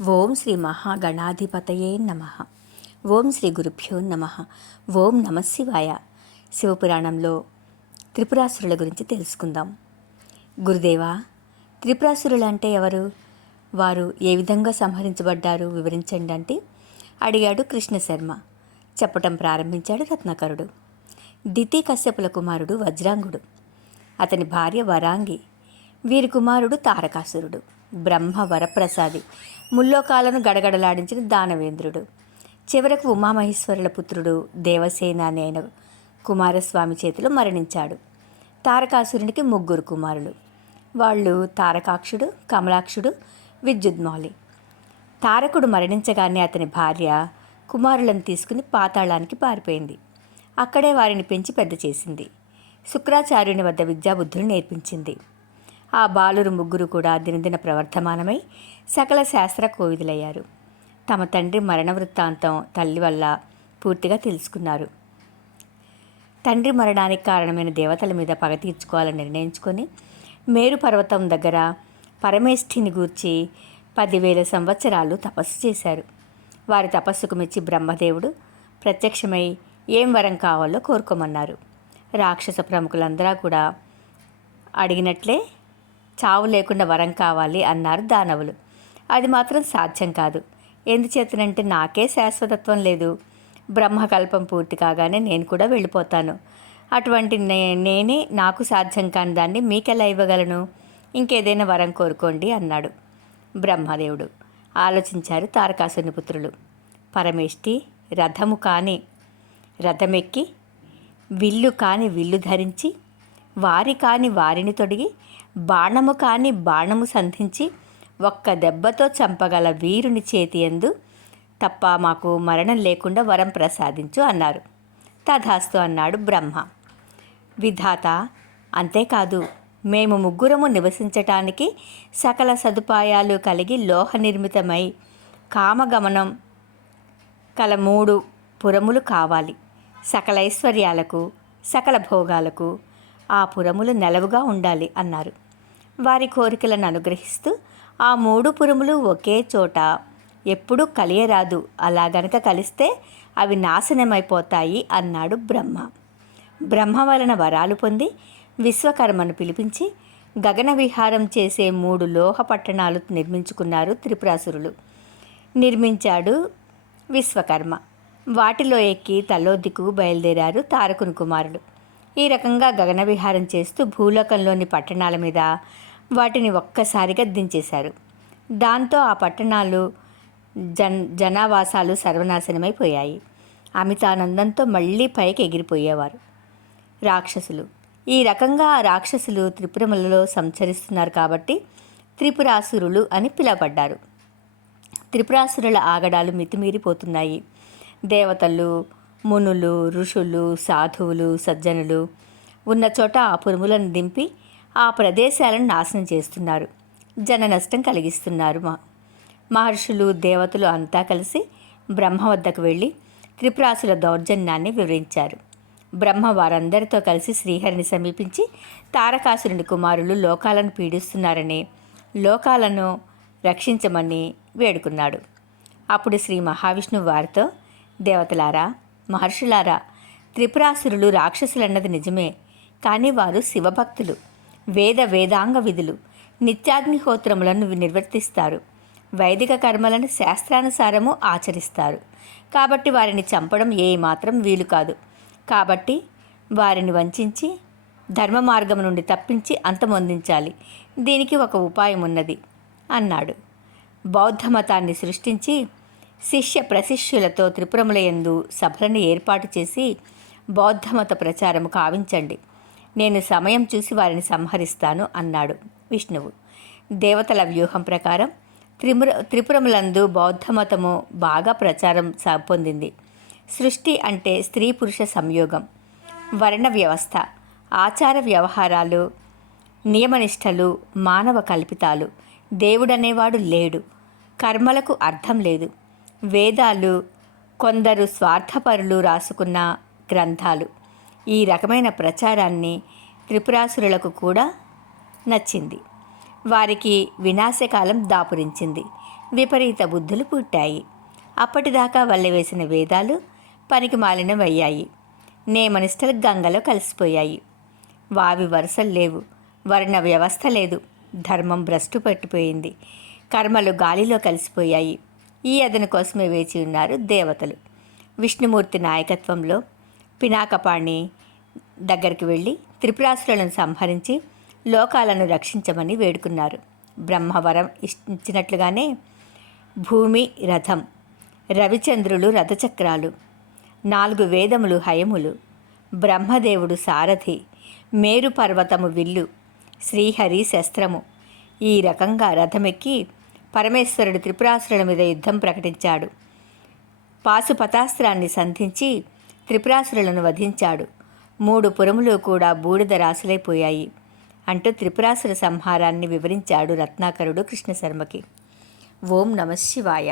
ఓం శ్రీ మహాగణాధిపతయే నమ. ఓం శ్రీ గురుభ్యో నమ. ఓం నమశివాయ. శివపురాణంలో త్రిపురాసురుల గురించి తెలుసుకుందాం. గురుదేవా, త్రిపురాసురులు అంటే ఎవరు? వారు ఏ విధంగా సంహరించబడ్డారు వివరించండి అంటే అడిగాడు కృష్ణశర్మ. చెప్పటం ప్రారంభించాడు రత్నాకరుడు. దితి కశ్యపుల కుమారుడు వజ్రాంగుడు, అతని భార్య వరాంగి. వీరి కుమారుడు తారకాసురుడు, బ్రహ్మ వరప్రసాది, ముల్లోకాలను గడగడలాడించిన దానవేంద్రుడు. చివరకు ఉమామహేశ్వరుల పుత్రుడు దేవసేన అయిన కుమారస్వామి చేతిలో మరణించాడు. తారకాసురునికి ముగ్గురు కుమారులు. వాళ్ళు తారకాక్షుడు, కమలాక్షుడు, విద్యుద్మౌళి. తారకుడు మరణించగానే అతని భార్య కుమారులను తీసుకుని పాతాళానికి పారిపోయింది. అక్కడే వారిని పెంచి పెద్ద చేసింది. శుక్రాచార్యుని వద్ద విద్యాబుద్ధులు నేర్పించింది. ఆ బాలురు ముగ్గురు కూడా దినదిన ప్రవర్ధమానమై సకల శాస్త్ర కోవిదులయ్యారు. తమ తండ్రి మరణ వృత్తాంతం తల్లి వల్ల పూర్తిగా తెలుసుకున్నారు. తండ్రి మరణానికి కారణమైన దేవతల మీద పగ తీర్చుకోవాలని నిర్ణయించుకొని మేరు పర్వతం దగ్గర పరమేష్ఠిని గూర్చి 10,000 సంవత్సరాలు తపస్సు చేశారు. వారి తపస్సుకు మెచ్చి బ్రహ్మదేవుడు ప్రత్యక్షమై ఏం వరం కావాలో కోరుకోమన్నారు. రాక్షస ప్రముఖులందరూ కూడా అడిగినట్లే చావు లేకుండా వరం కావాలి అన్నారు దానవులు. అది మాత్రం సాధ్యం కాదు. ఎందుచేతనంటే నాకే శాశ్వతత్వం లేదు. బ్రహ్మకల్పం పూర్తి కాగానే నేను కూడా వెళ్ళిపోతాను. అటువంటి నేనే నాకు సాధ్యం కాని దాన్ని మీకెలా ఇవ్వగలను? ఇంకేదైనా వరం కోరుకోండి అన్నాడు. బ్రహ్మదేవుడు ఆలోచించారు. తారకాసుని పుత్రులు పరమేష్టి రథము కాని రథమెక్కి, విల్లు కాని విల్లు ధరించి, వారి కాని వారిని తొడిగి, బాణము కాని బాణము సంధించి ఒక్క దెబ్బతో చంపగల వీరుని చేతి యందు తప్ప మాకు మరణం లేకుండా వరం ప్రసాదించు అన్నారు. తథాస్తు అన్నాడు బ్రహ్మ. విధాత, అంతేకాదు, మేము ముగ్గురము నివసించటానికి సకల సదుపాయాలు కలిగి లోహ నిర్మితమై కామగమనం కల 3 పురములు కావాలి. సకల ఐశ్వర్యాలకు సకల భోగాలకు ఆ పురములు నెలవుగా ఉండాలి అన్నారు. వారి కోరికలను అనుగ్రహిస్తూ ఆ 3 పురములు ఒకే చోట ఎప్పుడూ కలియరాదు, అలా గనక కలిస్తే అవి నాశనమైపోతాయి అన్నాడు బ్రహ్మ. బ్రహ్మ వలన వరాలు పొంది విశ్వకర్మను పిలిపించి గగన విహారం చేసే 3 లోహ పట్టణాలు నిర్మించుకున్నారు త్రిపురాసురులు. నిర్మించాడు విశ్వకర్మ. వాటిలో ఎక్కి తలో దిక్కుకు బయలుదేరారు తారకుని కుమారుడు. ఈ రకంగా గగన విహారం చేస్తూ భూలోకంలోని పట్టణాల మీద వాటిని ఒక్కసారిగా దించేశారు. దాంతో ఆ పట్టణాలు జనావాసాలు సర్వనాశనమైపోయాయి. అమితానందంతో మళ్ళీ పైకి ఎగిరిపోయేవారు రాక్షసులు. ఈ రకంగా ఆ రాక్షసులు త్రిపురములలో సంచరిస్తున్నారు కాబట్టి త్రిపురాసురులు అని పిలువబడ్డారు. త్రిపురాసురుల ఆగడాలు మితిమీరిపోతున్నాయి. దేవతలు, మునులు, ఋషులు, సాధువులు, సజ్జనులు ఉన్న చోట ఆ పురములను దింపి ఆ ప్రదేశాలను నాశనం చేస్తున్నారు. జన నష్టం కలిగిస్తున్నారు. మహర్షులు, దేవతలు అంతా కలిసి బ్రహ్మ వద్దకు వెళ్ళి త్రిపురాసుల దౌర్జన్యాన్ని వివరించారు. బ్రహ్మ వారందరితో కలిసి శ్రీహరిని సమీపించి తారకాసురుని కుమారులు లోకాలను పీడిస్తున్నారని, లోకాలను రక్షించమని వేడుకున్నాడు. అప్పుడు శ్రీ మహావిష్ణువు వారితో, దేవతలారా, మహర్షులారా, త్రిపురాసురులు రాక్షసులన్నది నిజమే, కానీ వారు శివభక్తులు, వేదాంగ విధులు, నిత్యాగ్నిహోత్రములను నిర్వర్తిస్తారు, వైదిక కర్మలను శాస్త్రానుసారము ఆచరిస్తారు. కాబట్టి వారిని చంపడం ఏమాత్రం వీలు కాదు. కాబట్టి వారిని వంచించి ధర్మ మార్గం నుండి తప్పించి అంతమొందించాలి. దీనికి ఒక ఉపాయం ఉన్నది అన్నాడు. బౌద్ధ మతాన్ని సృష్టించి శిష్య ప్రశిష్యులతో త్రిపురములయందు సభలను ఏర్పాటు చేసి బౌద్ధమత ప్రచారము కావించండి. నేను సమయం చూసి వారిని సంహరిస్తాను అన్నాడు విష్ణువు. దేవతల వ్యూహం ప్రకారం త్రిపురములందు బౌద్ధమతము బాగా ప్రచారం పొందింది. సృష్టి అంటే స్త్రీ పురుష సంయోగం, వర్ణ వ్యవస్థ, ఆచార వ్యవహారాలు, నియమనిష్టలు మానవ కల్పితాలు. దేవుడనేవాడు లేడు. కర్మలకు అర్థం లేదు. వేదాలు కొందరు స్వార్థపరులు రాసుకున్న గ్రంథాలు. ఈ రకమైన ప్రచారాన్ని త్రిపురాసురులకు కూడా నచ్చింది. వారికి వినాశకాలం దాపురించింది. విపరీత బుద్ధులు పుట్టాయి. అప్పటిదాకా వల్లెవేసిన వేదాలు పనికి మాలినమయ్యాయి. నేమనిష్టలు గంగలో కలిసిపోయాయి. వావి వరుసలు లేవు, వర్ణ వ్యవస్థ లేదు, ధర్మం భ్రష్టు పట్టిపోయింది, కర్మలు గాలిలో కలిసిపోయాయి. ఈ అదను కోసమే వేచి ఉన్నారు దేవతలు. విష్ణుమూర్తి నాయకత్వంలో పినాకపాణి దగ్గరికి వెళ్ళి త్రిపురాసులను సంహరించి లోకాలను రక్షించమని వేడుకున్నారు. బ్రహ్మవరం ఇచ్చినట్లుగానే భూమి రథం, రవిచంద్రులు రథచక్రాలు, 4 వేదములు హయములు, బ్రహ్మదేవుడు సారథి, మేరు పర్వతము విల్లు, శ్రీహరి శస్త్రము. ఈ రకంగా రథమెక్కి పరమేశ్వరుడు త్రిపురాసురుల మీద యుద్ధం ప్రకటించాడు. పాశుపతాస్త్రాన్ని సంధించి త్రిపురాసురులను వధించాడు. 3 పురములు కూడా బూడిద రాసులైపోయాయి అంటూ త్రిపురాసుర సంహారాన్ని వివరించాడు రత్నాకరుడు కృష్ణశర్మకి. ఓం నమః శివాయ.